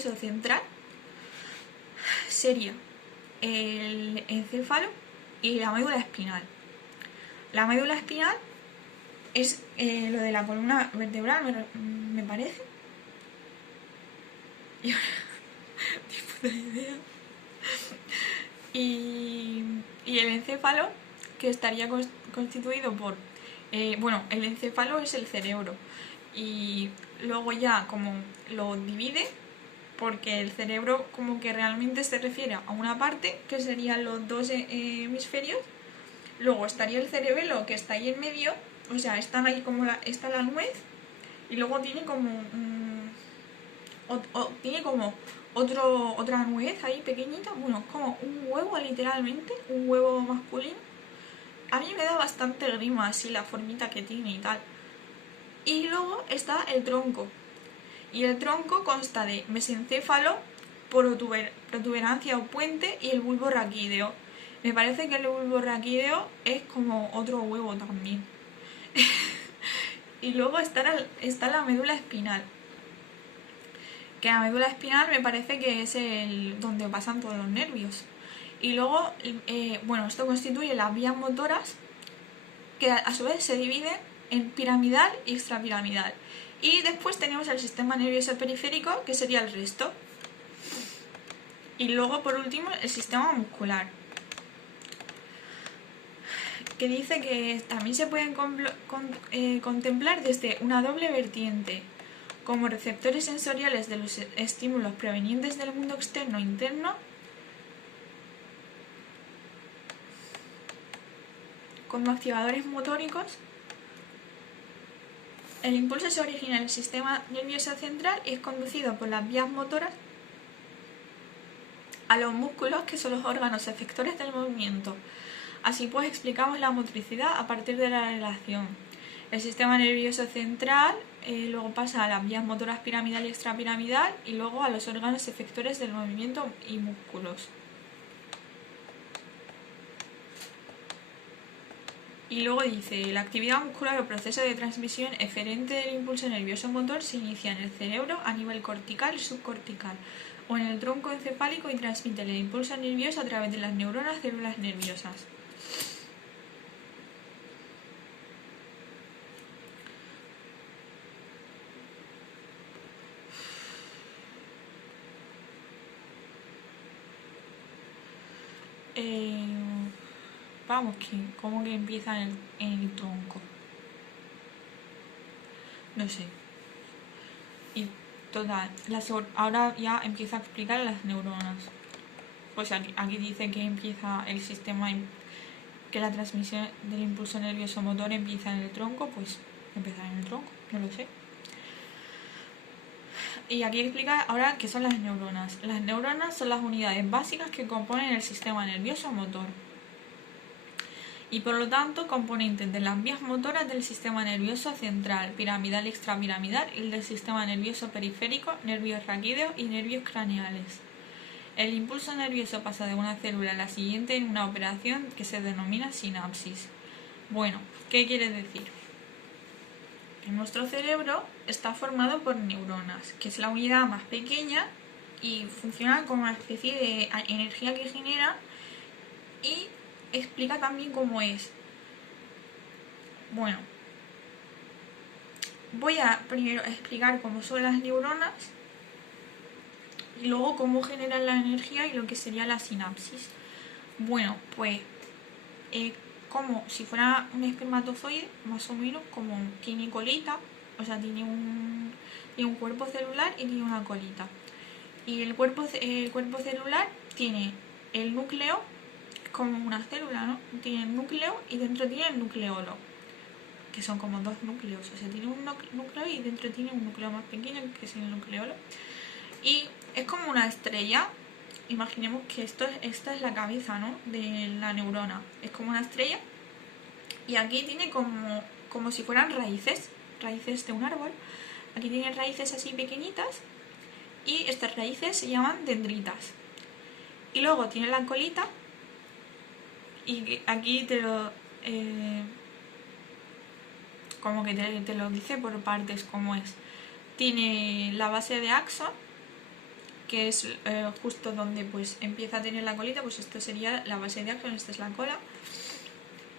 nervioso central sería el encéfalo y la médula espinal. La médula espinal es lo de la columna vertebral, me parece. Y ahora, ni puta idea. Y el encéfalo, que estaría constituido por... bueno, el encéfalo es el cerebro. Y luego ya como lo divide, porque el cerebro como que realmente se refiere a una parte, que serían los dos hemisferios. Luego estaría el cerebelo, que está ahí en medio, o sea, están ahí como está la nuez, y luego tiene como tiene como otra nuez ahí pequeñita, bueno, como un huevo literalmente, un huevo masculino. A mí me da bastante grima así la formita que tiene y tal. Y luego está el tronco. Y el tronco consta de mesencéfalo, protuberancia o puente y el bulbo raquídeo. Me parece que el bulbo raquídeo es como otro huevo también. Y luego está la médula espinal. Que la médula espinal me parece que es donde pasan todos los nervios. Y luego, bueno, esto constituye las vías motoras, que a su vez se dividen en piramidal y extrapiramidal. Y después tenemos el sistema nervioso periférico, que sería el resto. Y luego, por último, el sistema muscular, que dice que también se pueden contemplar desde una doble vertiente, como receptores sensoriales de los estímulos provenientes del mundo externo e interno, como activadores motóricos. El impulso se origina en el sistema nervioso central y es conducido por las vías motoras a los músculos, que son los órganos efectores del movimiento. Así pues, explicamos la motricidad a partir de la relación. El sistema nervioso central luego pasa a las vías motoras piramidal y extrapiramidal y luego a los órganos efectores del movimiento y músculos. Y luego dice, la actividad muscular o proceso de transmisión eferente del impulso nervioso motor se inicia en el cerebro a nivel cortical y subcortical o en el tronco encefálico y transmite el impulso nervioso a través de las neuronas células nerviosas. Vamos, que ¿cómo que empieza en el tronco? No sé. Y total, ahora ya empieza a explicar las neuronas. Pues aquí dice que empieza el sistema, que la transmisión del impulso nervioso motor empieza en el tronco, pues empezar en el tronco, no lo sé. Y aquí explica ahora qué son las neuronas. Las neuronas son las unidades básicas que componen el sistema nervioso motor y por lo tanto componentes de las vías motoras del sistema nervioso central, piramidal y extrapiramidal, y del sistema nervioso periférico, nervios raquídeos y nervios craneales. El impulso nervioso pasa de una célula a la siguiente en una operación que se denomina sinapsis. Bueno, ¿qué quiere decir? Que nuestro cerebro está formado por neuronas, que es la unidad más pequeña y funciona como una especie de energía que genera, y explica también cómo es. Bueno, voy a primero explicar cómo son las neuronas y luego cómo generan la energía y lo que sería la sinapsis. Bueno, pues como si fuera un espermatozoide, más o menos, como tiene colita, o sea, tiene un cuerpo celular y tiene una colita. Y el cuerpo celular tiene el núcleo, como una célula, ¿no? Tiene el núcleo y dentro tiene el nucleolo, que son como dos núcleos, o sea, tiene un núcleo y dentro tiene un núcleo más pequeño, que es el nucleolo. Y es como una estrella. Imaginemos que esta es la cabeza, ¿no?, de la neurona. Es como una estrella y aquí tiene como si fueran raíces de un árbol. Aquí tiene raíces así pequeñitas y estas raíces se llaman dendritas. Y luego tiene la colita y aquí te lo como que te lo dice por partes cómo es. Tiene la base de axón que es justo donde pues empieza a tener la colita, pues esto sería la base de axón, esta es la cola.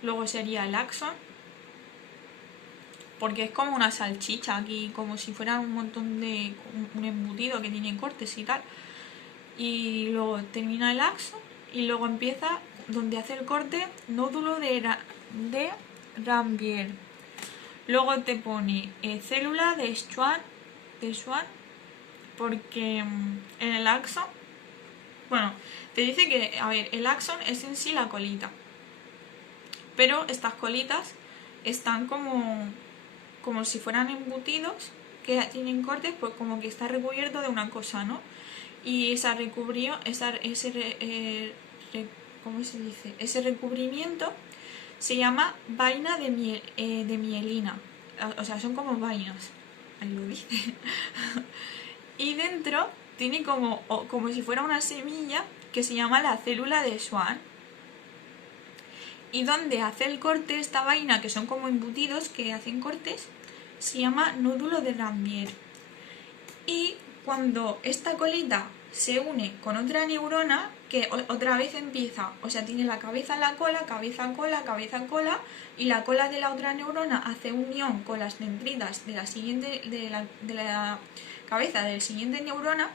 Luego sería el axón, porque es como una salchicha aquí, como si fuera un montón de un embutido que tiene cortes y tal. Y luego termina el axón y luego empieza donde hace el corte nódulo de Ranvier. Luego te pone célula de Schwann, porque en el axón, bueno, te dice que, a ver, el axón es en sí la colita, pero estas colitas están como si fueran embutidos que tienen cortes, pues como que está recubierto de una cosa, ¿no? Y ese recubrimiento se llama vaina de mielina. O sea, son como vainas. Ahí lo dice. Y dentro tiene como si fuera una semilla que se llama la célula de Schwann. Y donde hace el corte esta vaina, que son como embutidos que hacen cortes, se llama nódulo de Ranvier. Y cuando esta colita se une con otra neurona, que otra vez empieza, o sea, tiene la cabeza, la cola, cabeza, cola, cabeza, cola, y la cola de la otra neurona hace unión con las dendritas de la cabeza del siguiente neurona,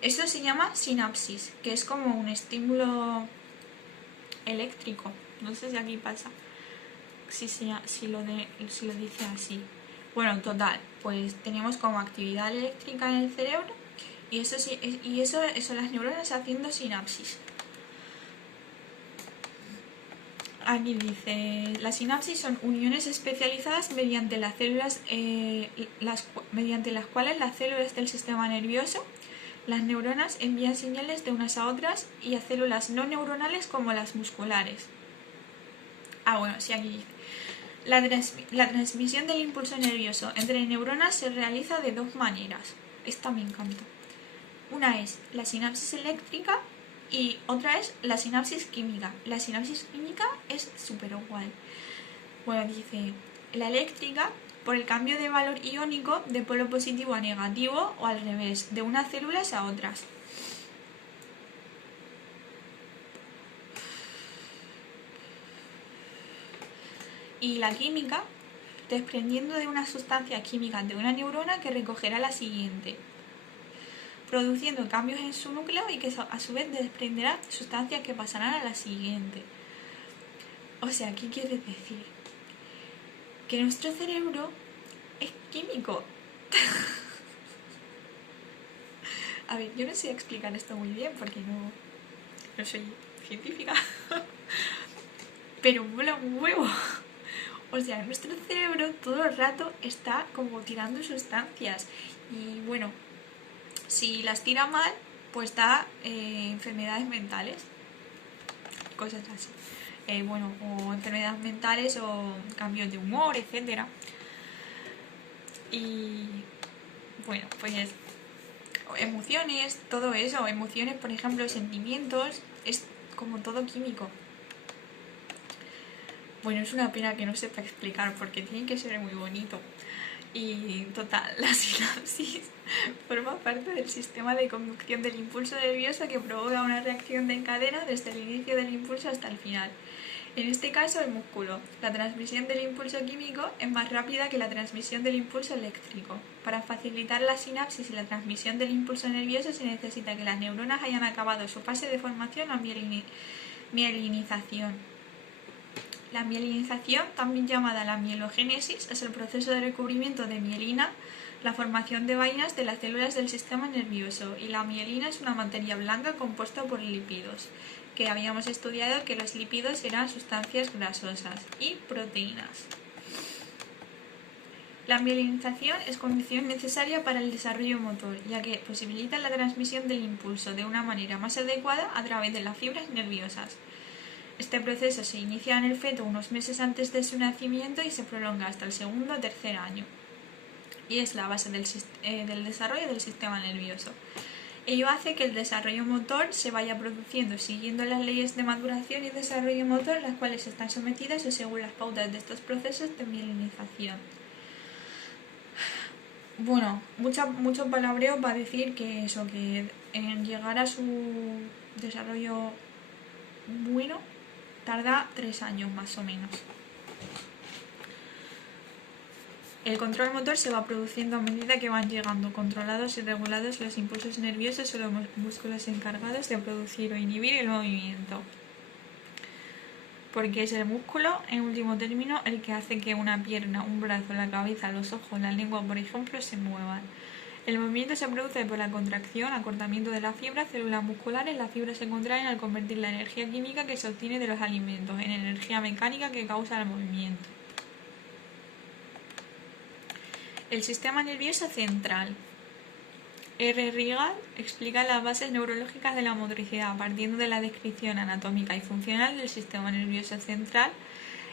eso se llama sinapsis, que es como un estímulo eléctrico. No sé si aquí pasa, si lo dice así. Bueno, total, pues tenemos como actividad eléctrica en el cerebro y eso son las neuronas haciendo sinapsis. Aquí dice, las sinapsis son uniones especializadas mediante las células, mediante las cuales las células del sistema nervioso, las neuronas envían señales de unas a otras y a células no neuronales como las musculares. Bueno, sí, aquí dice. La transmisión del impulso nervioso entre neuronas se realiza de dos maneras. Esta me encanta. Una es la sinapsis eléctrica y otra es la sinapsis química. La sinapsis química es súper guay. Bueno, dice, la eléctrica por el cambio de valor iónico de polo positivo a negativo o al revés, de unas células a otras. Y la química, desprendiendo de una sustancia química de una neurona que recogerá la siguiente, produciendo cambios en su núcleo y que a su vez desprenderá sustancias que pasarán a la siguiente. O sea, ¿qué quiere decir? Que nuestro cerebro es químico. A ver, yo no sé explicar esto muy bien porque no soy científica, pero mola un huevo. O sea, nuestro cerebro todo el rato está como tirando sustancias y bueno, si las tira mal, pues da enfermedades mentales, cosas así. O enfermedades mentales o cambios de humor, etcétera. Y bueno, pues emociones, todo eso, emociones, por ejemplo, sentimientos, es como todo químico. Bueno, es una pena que no sepa explicar porque tiene que ser muy bonito. Y total, la sinapsis forma parte del sistema de conducción del impulso nervioso que provoca una reacción de cadena desde el inicio del impulso hasta el final. En este caso, el músculo. La transmisión del impulso químico es más rápida que la transmisión del impulso eléctrico. Para facilitar la sinapsis y la transmisión del impulso nervioso se necesita que las neuronas hayan acabado su fase de formación o mielinización. La mielinización, también llamada la mielogénesis, es el proceso de recubrimiento de mielina, la formación de vainas de las células del sistema nervioso, y la mielina es una materia blanca compuesta por lípidos, que habíamos estudiado que los lípidos eran sustancias grasosas y proteínas. La mielinización es condición necesaria para el desarrollo motor, ya que posibilita la transmisión del impulso de una manera más adecuada a través de las fibras nerviosas. Este proceso se inicia en el feto unos meses antes de su nacimiento y se prolonga hasta el segundo o tercer año. Y es la base del desarrollo del sistema nervioso. Ello hace que el desarrollo motor se vaya produciendo siguiendo las leyes de maduración y desarrollo motor, las cuales están sometidas o según las pautas de estos procesos de mielinización. Bueno, mucho palabreo para decir que en llegar a su desarrollo bueno tarda 3 años más o menos. El control motor se va produciendo a medida que van llegando controlados y regulados los impulsos nerviosos o los músculos encargados de producir o inhibir el movimiento. Porque es el músculo, en último término, el que hace que una pierna, un brazo, la cabeza, los ojos, la lengua, por ejemplo, se muevan. El movimiento se produce por la contracción, acortamiento de las fibras células musculares. Las fibras se contraen al convertir la energía química que se obtiene de los alimentos en energía mecánica que causa el movimiento. El sistema nervioso central. R. Rigard explica las bases neurológicas de la motricidad partiendo de la descripción anatómica y funcional del sistema nervioso central,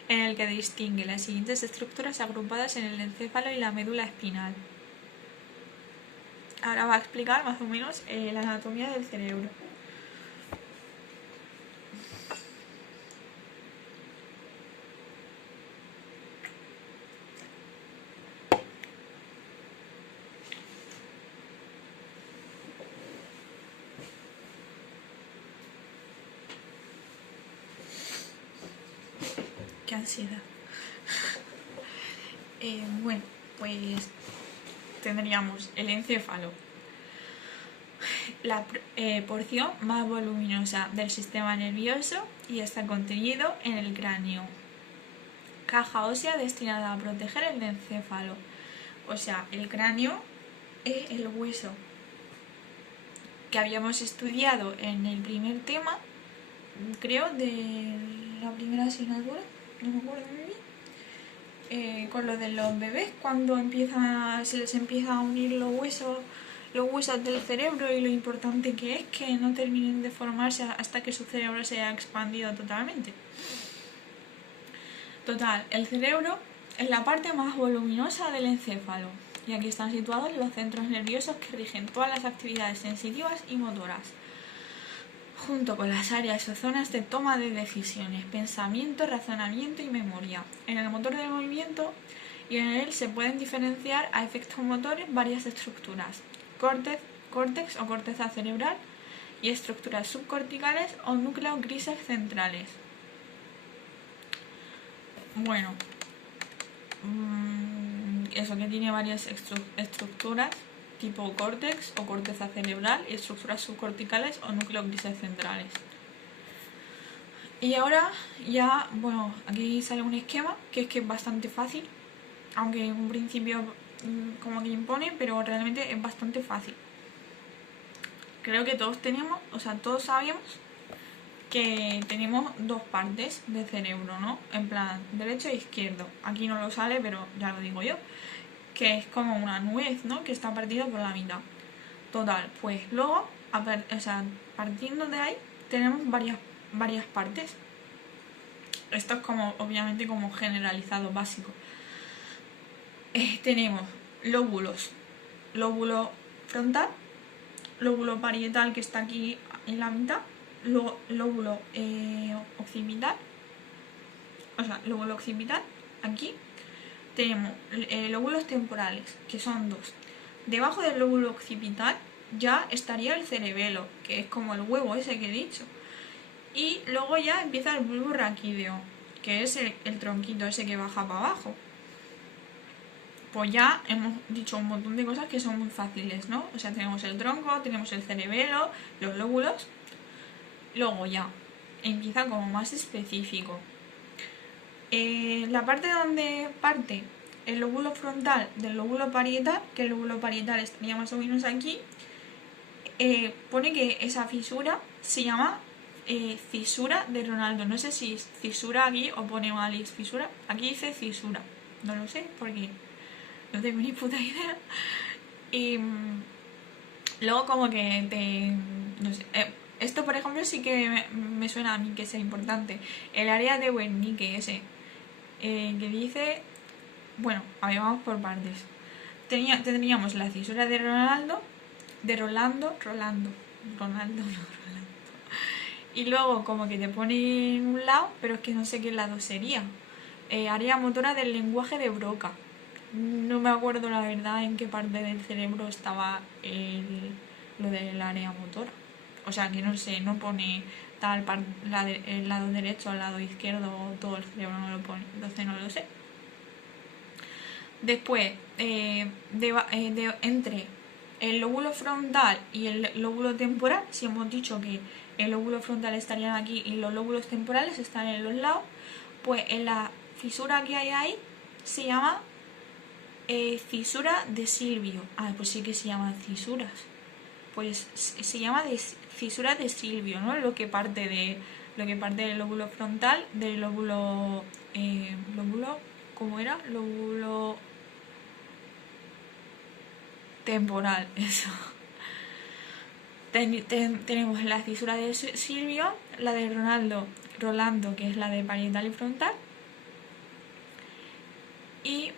en el que distingue las siguientes estructuras agrupadas en el encéfalo y la médula espinal. Ahora va a explicar más o menos la anatomía del cerebro. Qué ansiedad. Bueno, pues tendríamos el encéfalo, la porción más voluminosa del sistema nervioso, y está contenido en el cráneo. Caja ósea destinada a proteger el encéfalo. O sea, el cráneo es el hueso que habíamos estudiado en el primer tema, creo, de la primera asignatura, no me acuerdo muy bien, con lo de los bebés, cuando se les empieza a unir los huesos del cerebro, y lo importante que es que no terminen de formarse hasta que su cerebro se haya expandido totalmente. Total, el cerebro es la parte más voluminosa del encéfalo, y aquí están situados los centros nerviosos que rigen todas las actividades sensitivas y motoras, junto con las áreas o zonas de toma de decisiones, pensamiento, razonamiento y memoria. En el motor del movimiento y en él se pueden diferenciar a efectos motores varias estructuras: córtex o corteza cerebral, y estructuras subcorticales o núcleos grises centrales. Bueno, eso, que tiene varias estructuras tipo córtex o corteza cerebral y estructuras subcorticales o núcleos grises centrales. Y ahora ya, bueno, aquí sale un esquema que es bastante fácil, aunque en un principio como que impone, pero realmente es bastante fácil. Creo que todos todos sabemos que tenemos dos partes del cerebro, ¿no? En plan, derecho e izquierdo. Aquí no lo sale, pero ya lo digo yo, que es como una nuez, ¿no? Que está partida por la mitad. Total, pues luego, partiendo de ahí, tenemos varias partes. Esto es obviamente como generalizado, básico. Tenemos lóbulos: lóbulo frontal, lóbulo parietal, que está aquí en la mitad, lóbulo occipital, lóbulo occipital, aquí. Tenemos lóbulos temporales, que son dos. Debajo del lóbulo occipital ya estaría el cerebelo, que es como el huevo ese que he dicho. Y luego ya empieza el bulbo raquídeo, que es el tronquito ese que baja para abajo. Pues ya hemos dicho un montón de cosas que son muy fáciles, ¿no? O sea, tenemos el tronco, tenemos el cerebelo, los lóbulos. Luego ya empieza como más específico. La parte donde parte el lóbulo frontal del lóbulo parietal, que el lóbulo parietal estaría más o menos aquí, pone que esa fisura se llama cisura de Ronaldo. No sé si es cisura aquí o pone mal fisura. Aquí dice cisura, no lo sé porque no tengo ni puta idea. Y luego como que no sé, esto por ejemplo sí que me suena a mí que sea importante. El área de Wernicke ese, que dice, bueno, a ver, vamos por partes. Tendríamos la cisura de Rolando. Y luego como que te pone en un lado, pero es que no sé qué lado sería. Área motora del lenguaje de Broca. No me acuerdo la verdad en qué parte del cerebro estaba lo del área motora. O sea, que no sé, no pone el lado derecho, el lado izquierdo, todo el cerebro no lo pone, entonces no lo sé. Después, entre el lóbulo frontal y el lóbulo temporal, si hemos dicho que el lóbulo frontal estaría aquí y los lóbulos temporales están en los lados, pues en la fisura que hay ahí se llama fisura de Silvio. Ah, pues sí que se llaman fisuras. Pues se llama fisura de Silvio, ¿no? Lo que parte del lóbulo frontal, del lóbulo ¿cómo era? Lóbulo temporal, eso. Tenemos la fisura de Silvio, la de Rolando, que es la de parietal y frontal. Y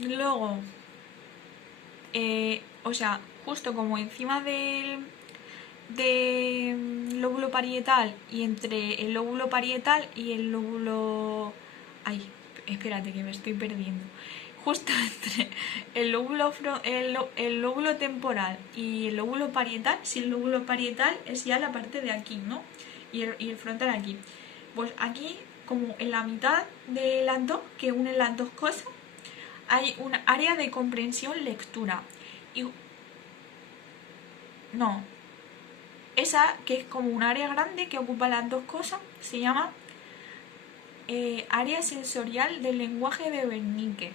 luego, o sea, justo como encima del lóbulo parietal y entre el lóbulo parietal y el lóbulo... Ay, espérate que me estoy perdiendo. Justo entre el lóbulo temporal y el lóbulo parietal, si el lóbulo parietal es ya la parte de aquí, ¿no? Y el frontal aquí. Pues aquí, como en la mitad de las dos, que unen las dos cosas, hay un área de comprensión lectura. Y no, esa que es como un área grande que ocupa las dos cosas se llama área sensorial del lenguaje de Wernicke.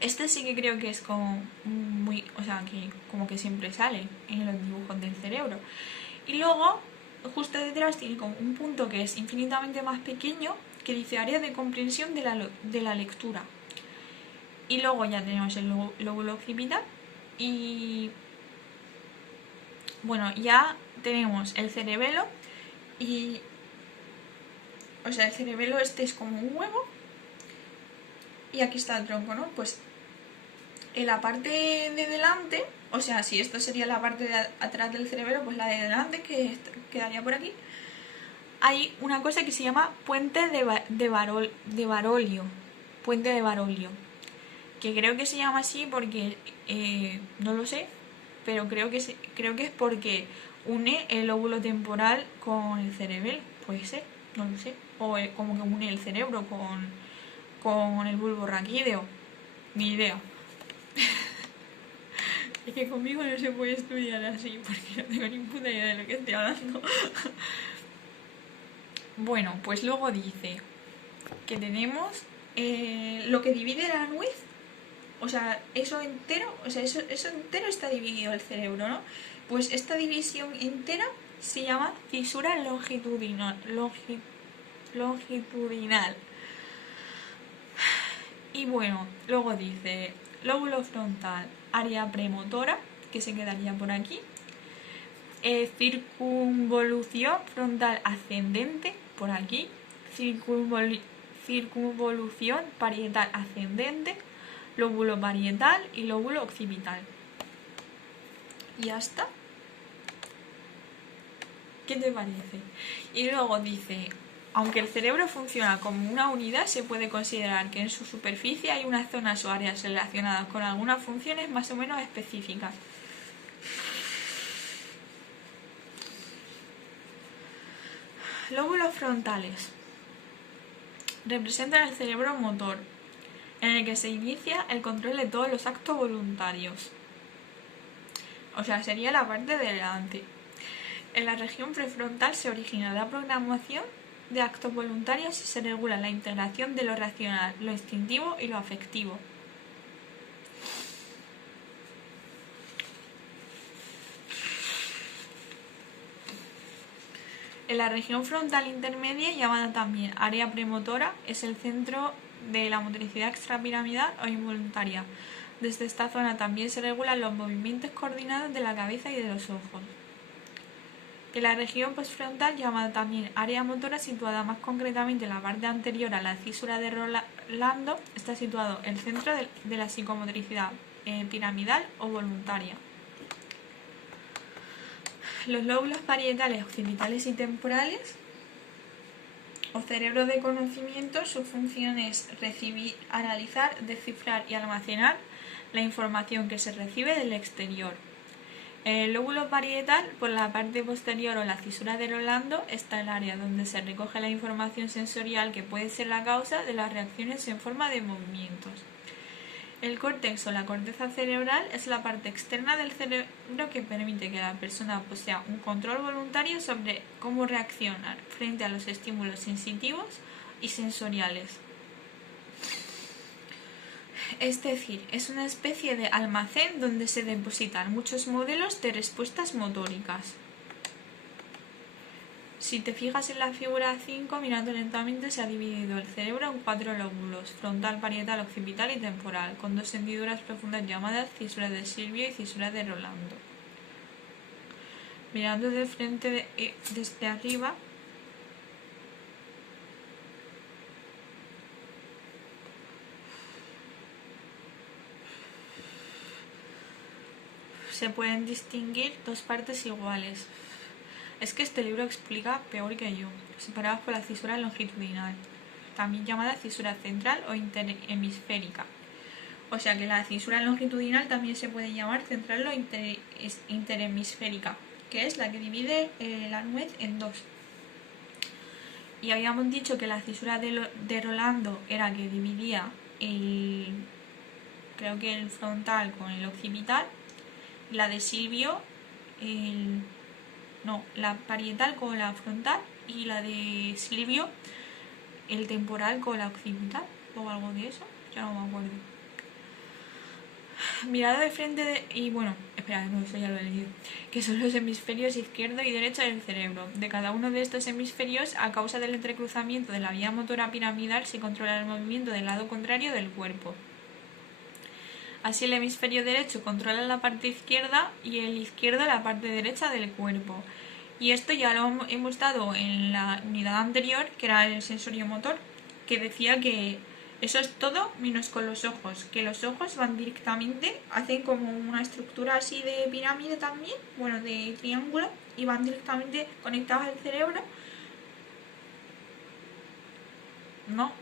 Este sí que creo que es como muy, o sea, que como que siempre sale en los dibujos del cerebro. Y luego, justo detrás tiene como un punto que es infinitamente más pequeño que dice área de comprensión de la lectura. Y luego ya tenemos el lóbulo occipital y bueno, ya tenemos el cerebelo y... O sea, el cerebelo este es como un huevo y aquí está el tronco, ¿no? Pues en la parte de delante, o sea, si esto sería la parte de atrás del cerebelo, pues la de delante, que quedaría por aquí, hay una cosa que se llama puente de Barolio. Puente de Barolio. Que creo que se llama así porque, no lo sé, pero creo que es porque une el lóbulo temporal con el cerebelo. Puede ser, no lo sé. O como que une el cerebro con el bulbo raquídeo. Ni idea. Es que conmigo no se puede estudiar así porque no tengo ni puta idea de lo que estoy hablando. Bueno, pues luego dice que tenemos lo que divide la nuez. O sea, eso entero está dividido el cerebro, ¿no? Pues esta división entera se llama fisura longitudinal. Y bueno, luego dice lóbulo frontal, área premotora, que se quedaría por aquí. Circunvolución frontal ascendente, por aquí. Circunvolución parietal ascendente, lóbulo parietal y lóbulo occipital. Y ya está. ¿Qué te parece? Y luego dice, aunque el cerebro funciona como una unidad, se puede considerar que en su superficie hay unas zonas o áreas relacionadas con algunas funciones más o menos específicas. Lóbulos frontales representan el cerebro motor, en el que se inicia el control de todos los actos voluntarios. O sea, sería la parte de delante. En la región prefrontal se origina la programación de actos voluntarios y se regula la integración de lo racional, lo instintivo y lo afectivo. En la región frontal intermedia, llamada también área premotora, es el centro de la motricidad extrapiramidal o involuntaria. Desde esta zona también se regulan los movimientos coordinados de la cabeza y de los ojos. En la región postfrontal, llamada también área motora, situada más concretamente en la parte anterior a la fisura de Rolando, está situado el centro de la psicomotricidad piramidal o voluntaria. Los lóbulos parietales, occipitales y temporales o cerebro de conocimiento, su función es recibir, analizar, descifrar y almacenar la información que se recibe del exterior. En el lóbulo parietal, por la parte posterior o la cisura de Rolando, está el área donde se recoge la información sensorial que puede ser la causa de las reacciones en forma de movimientos. El córtex o la corteza cerebral es la parte externa del cerebro que permite que la persona posea un control voluntario sobre cómo reaccionar frente a los estímulos sensitivos y sensoriales. Es decir, es una especie de almacén donde se depositan muchos modelos de respuestas motóricas. Si te fijas en la figura 5, mirando lentamente, se ha dividido el cerebro en 4 lóbulos: frontal, parietal, occipital y temporal, con 2 hendiduras profundas llamadas cisura de Silvio y cisura de Rolando. Mirando de frente desde arriba, se pueden distinguir dos partes iguales. Es que este libro explica peor que yo, separadas por la cisura longitudinal, también llamada cisura central o interhemisférica. O sea que la cisura longitudinal también se puede llamar central o interhemisférica, que es la que divide la nuez en dos. Y habíamos dicho que la cisura de Rolando era que dividía creo que el frontal con el occipital, la de Silvio la parietal con la frontal, y la de Silvio el temporal con la occipital o algo de eso, ya no me acuerdo. Mirada de frente y bueno, espera, no, eso ya lo he leído, que son los hemisferios izquierdo y derecho del cerebro. De cada uno de estos hemisferios, a causa del entrecruzamiento de la vía motora piramidal, se controla el movimiento del lado contrario del cuerpo. Así, el hemisferio derecho controla la parte izquierda y el izquierdo la parte derecha del cuerpo. Y esto ya lo hemos dado en la unidad anterior, que era el sensorio motor, que decía que eso es todo menos con los ojos, que los ojos van directamente, hacen como una estructura así de pirámide también, bueno, de triángulo, y van directamente conectados al cerebro. No,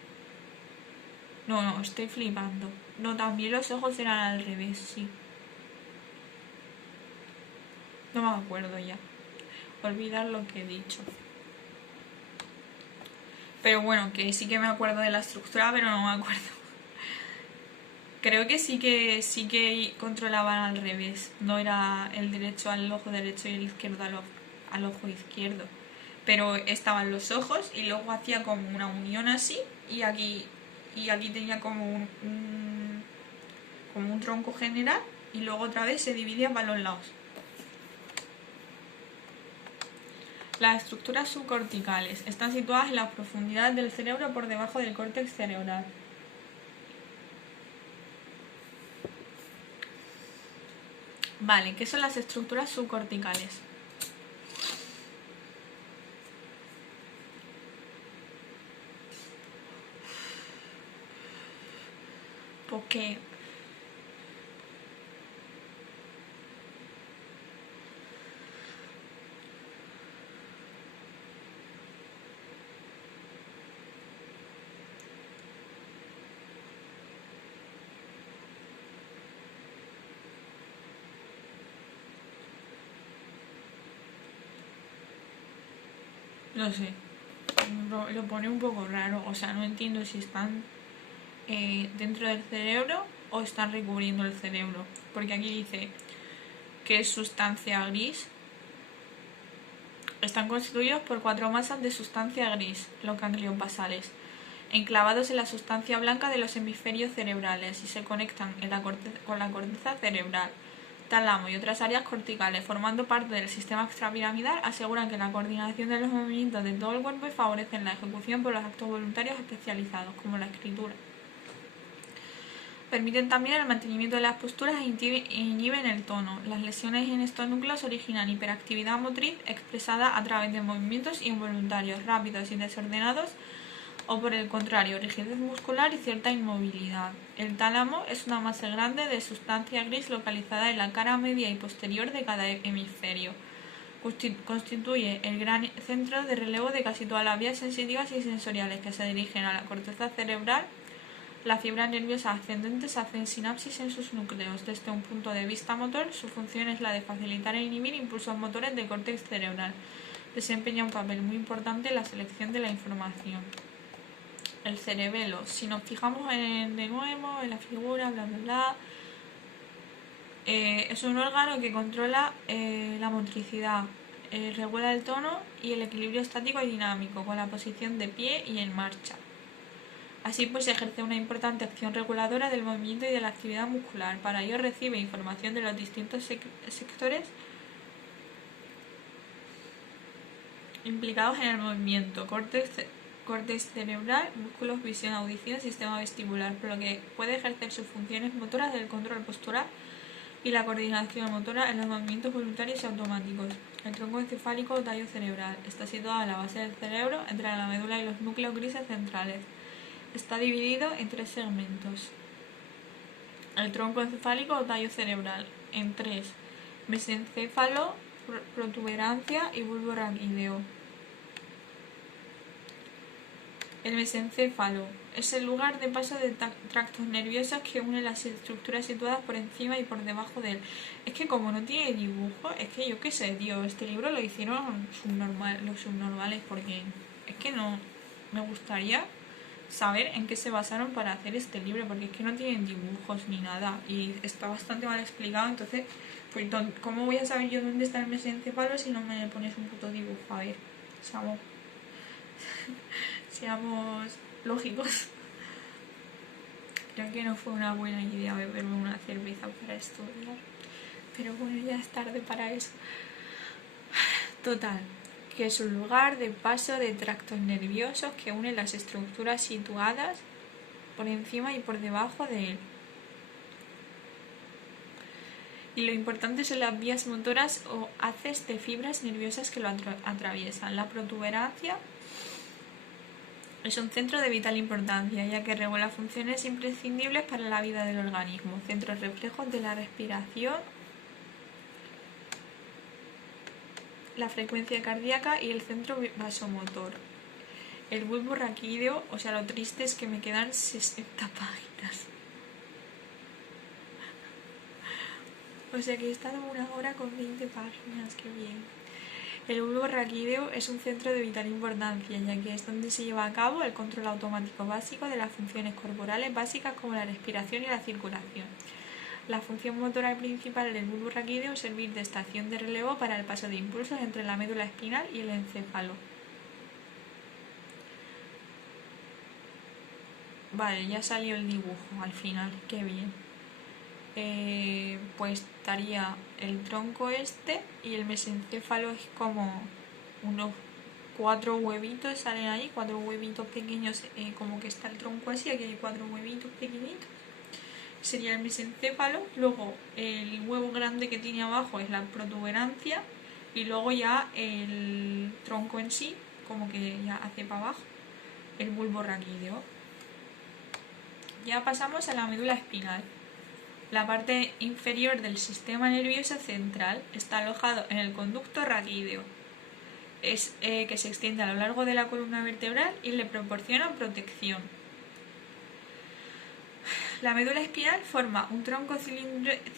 estoy flipando. No, también los ojos eran al revés, sí. No me acuerdo ya. Olvidar lo que he dicho. Pero bueno, que sí que me acuerdo de la estructura, pero no me acuerdo. Creo que sí que controlaban al revés. No era el derecho al ojo derecho y el izquierdo al ojo izquierdo. Pero estaban los ojos y luego hacía como una unión así, y aquí tenía como un tronco general, y luego otra vez se dividía para los lados. Las estructuras subcorticales están situadas en las profundidades del cerebro por debajo del córtex cerebral. Vale, ¿qué son las estructuras subcorticales? Porque no sé, lo pone un poco raro, o sea, no entiendo si están dentro del cerebro o están recubriendo el cerebro, porque aquí dice que es sustancia gris. Están constituidos por 4 masas de sustancia gris, los ganglios basales, enclavados en la sustancia blanca de los hemisferios cerebrales, y se conectan con la corteza cerebral, tálamo y otras áreas corticales, formando parte del sistema extrapiramidal. Aseguran que la coordinación de los movimientos de todo el cuerpo y favorecen la ejecución por los actos voluntarios especializados, como la escritura. Permiten también el mantenimiento de las posturas e inhiben el tono. Las lesiones en estos núcleos originan hiperactividad motriz expresada a través de movimientos involuntarios, rápidos y desordenados, o por el contrario, rigidez muscular y cierta inmovilidad. El tálamo es una masa grande de sustancia gris localizada en la cara media y posterior de cada hemisferio. Constituye el gran centro de relevo de casi todas las vías sensitivas y sensoriales que se dirigen a la corteza cerebral Las fibras nerviosas ascendentes hacen sinapsis en sus núcleos. Desde un punto de vista motor, su función es la de facilitar e inhibir impulsos motores del córtex cerebral. Desempeña un papel muy importante en la selección de la información. El cerebelo. Si nos fijamos de nuevo en la figura, bla bla bla, es un órgano que controla la motricidad, regula el tono y el equilibrio estático y dinámico, con la posición de pie y en marcha. Así pues ejerce una importante acción reguladora del movimiento y de la actividad muscular. Para ello recibe información de los distintos sectores implicados en el movimiento: córtex cerebral, músculos, visión, audición, sistema vestibular, por lo que puede ejercer sus funciones motoras del control postural y la coordinación motora en los movimientos voluntarios y automáticos. El tronco encefálico o tallo cerebral está situado a la base del cerebro, entre la médula y los núcleos grises centrales. Está dividido en 3 segmentos. El tronco encefálico o tallo cerebral, en 3: mesencéfalo, protuberancia y bulbo raquídeo. El mesencéfalo es el lugar de paso de tractos nerviosos que une las estructuras situadas por encima y por debajo de él. Es que como no tiene dibujo, es que yo qué sé, tío, este libro lo hicieron los subnormales, porque es que no me gustaría saber en qué se basaron para hacer este libro, porque es que no tienen dibujos ni nada y está bastante mal explicado. Entonces, pues, ¿cómo voy a saber yo dónde está el mesencéfalo si no me pones un puto dibujo? A ver, seamos lógicos. Creo que no fue una buena idea beberme una cerveza para estudiar, pero bueno, ya es tarde para eso. Total, que es un lugar de paso de tractos nerviosos que une las estructuras situadas por encima y por debajo de él. Y lo importante son las vías motoras o haces de fibras nerviosas que lo atraviesan. La protuberancia es un centro de vital importancia, ya que regula funciones imprescindibles para la vida del organismo: centros reflejos de la respiración, la frecuencia cardíaca y el centro vasomotor. El bulbo raquídeo, o sea, lo triste es que me quedan 60 páginas. O sea que he estado 1 hora con 20 páginas, qué bien. El bulbo raquídeo es un centro de vital importancia, ya que es donde se lleva a cabo el control automático básico de las funciones corporales básicas como la respiración y la circulación. La función motora principal del bulbo raquídeo es servir de estación de relevo para el paso de impulsos entre la médula espinal y el encéfalo. Vale, ya salió el dibujo al final, qué bien. Pues estaría el tronco este y el mesencéfalo es como unos 4 huevitos, salen ahí 4 huevitos pequeños, como que está el tronco así, aquí hay 4 huevitos pequeñitos. Sería el mesencéfalo, luego el huevo grande que tiene abajo es la protuberancia y luego ya el tronco en sí, como que ya hace para abajo, el bulbo raquídeo. Ya pasamos a la médula espinal. La parte inferior del sistema nervioso central está alojado en el conducto raquídeo, que se extiende a lo largo de la columna vertebral y le proporciona protección. La médula espinal forma un tronco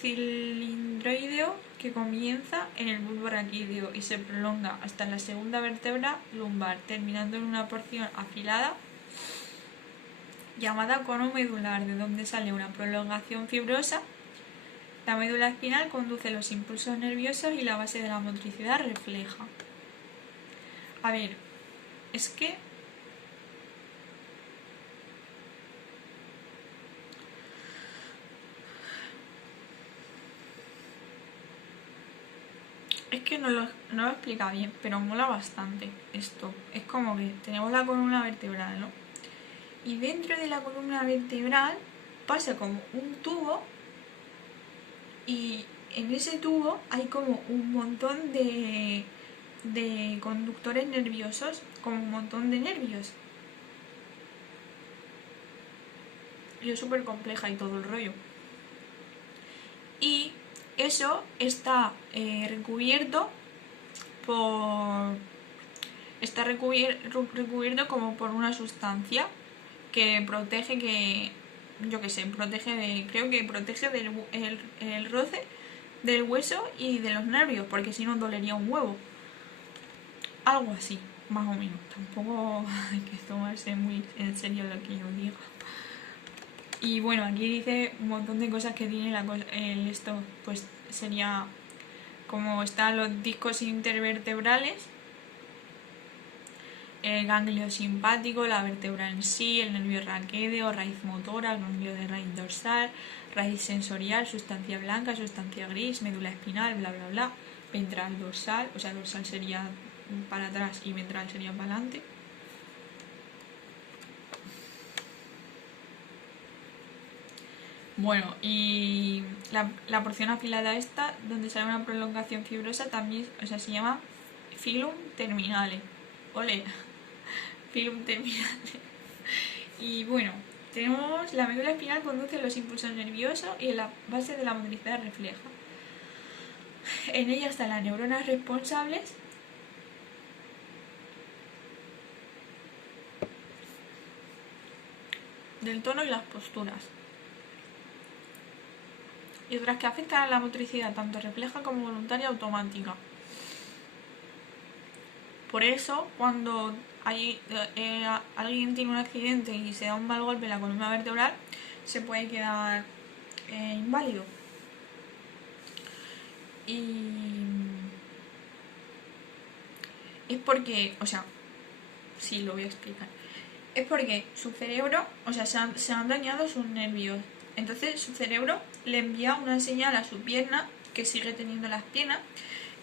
cilindroideo que comienza en el bulbo raquídeo y se prolonga hasta la segunda vértebra lumbar, terminando en una porción afilada llamada cono medular, de donde sale una prolongación fibrosa. La médula espinal conduce los impulsos nerviosos y la base de la motricidad refleja. A ver, es que no lo explica bien, pero mola bastante esto. Es como que tenemos la columna vertebral, ¿no? Y dentro de la columna vertebral pasa como un tubo y en ese tubo hay como un montón de conductores nerviosos, como un montón de nervios. Y es súper compleja y todo el rollo. Y eso está recubierto como por una sustancia que protege que yo qué sé, creo que protege el roce del hueso y de los nervios, porque si no dolería un huevo. Algo así, más o menos. Tampoco hay que tomarse muy en serio lo que yo diga. Y bueno, aquí dice un montón de cosas que tiene esto, pues sería como están los discos intervertebrales, el ganglio simpático, la vértebra en sí, el nervio raquídeo, raíz motora, el ganglio de raíz dorsal, raíz sensorial, sustancia blanca, sustancia gris, médula espinal, bla bla bla, ventral dorsal, o sea, dorsal sería para atrás y ventral sería para adelante. Bueno, y la porción afilada esta, donde sale una prolongación fibrosa, también, o sea, se llama filum terminale. Ole, filum terminale. Y bueno, tenemos la médula espinal, conduce los impulsos nerviosos y en la base de la motricidad refleja. En ella están las neuronas responsables del tono y las posturas. Y otras que afectan a la motricidad, tanto refleja como voluntaria automática. Por eso, cuando alguien tiene un accidente y se da un mal golpe en la columna vertebral, se puede quedar inválido. Y es porque, o sea, sí, lo voy a explicar. Es porque su cerebro, o sea, se han dañado sus nervios. Entonces su cerebro le envía una señal a su pierna, que sigue teniendo las piernas.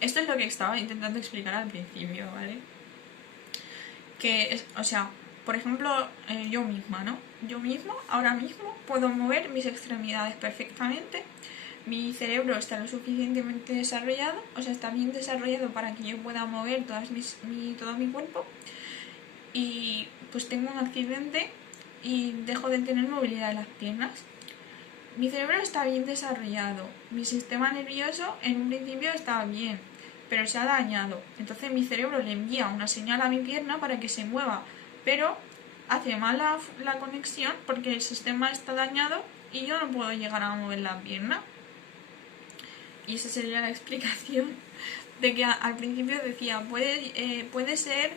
Esto es lo que estaba intentando explicar al principio, ¿vale? Que es, o sea, por ejemplo, yo misma, ¿no? Yo mismo, ahora mismo, puedo mover mis extremidades perfectamente. Mi cerebro está lo suficientemente desarrollado, o sea, está bien desarrollado para que yo pueda mover todo mi cuerpo. Y pues tengo un accidente y dejo de tener movilidad en las piernas. Mi cerebro está bien desarrollado, mi sistema nervioso en un principio estaba bien, pero se ha dañado. Entonces mi cerebro le envía una señal a mi pierna para que se mueva, pero hace mal la conexión porque el sistema está dañado y yo no puedo llegar a mover la pierna. Y esa sería la explicación de que al principio decía, puede ser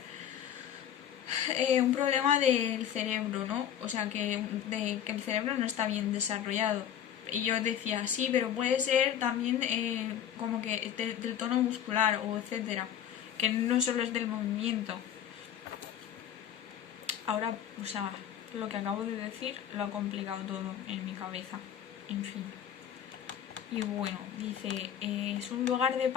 un problema del cerebro, ¿no? O sea, que el cerebro no está bien desarrollado. Y yo decía, sí, pero puede ser también como que del tono muscular o etcétera, que no solo es del movimiento. Ahora, o sea, lo que acabo de decir lo ha complicado todo en mi cabeza. En fin. Y bueno, dice, es un lugar de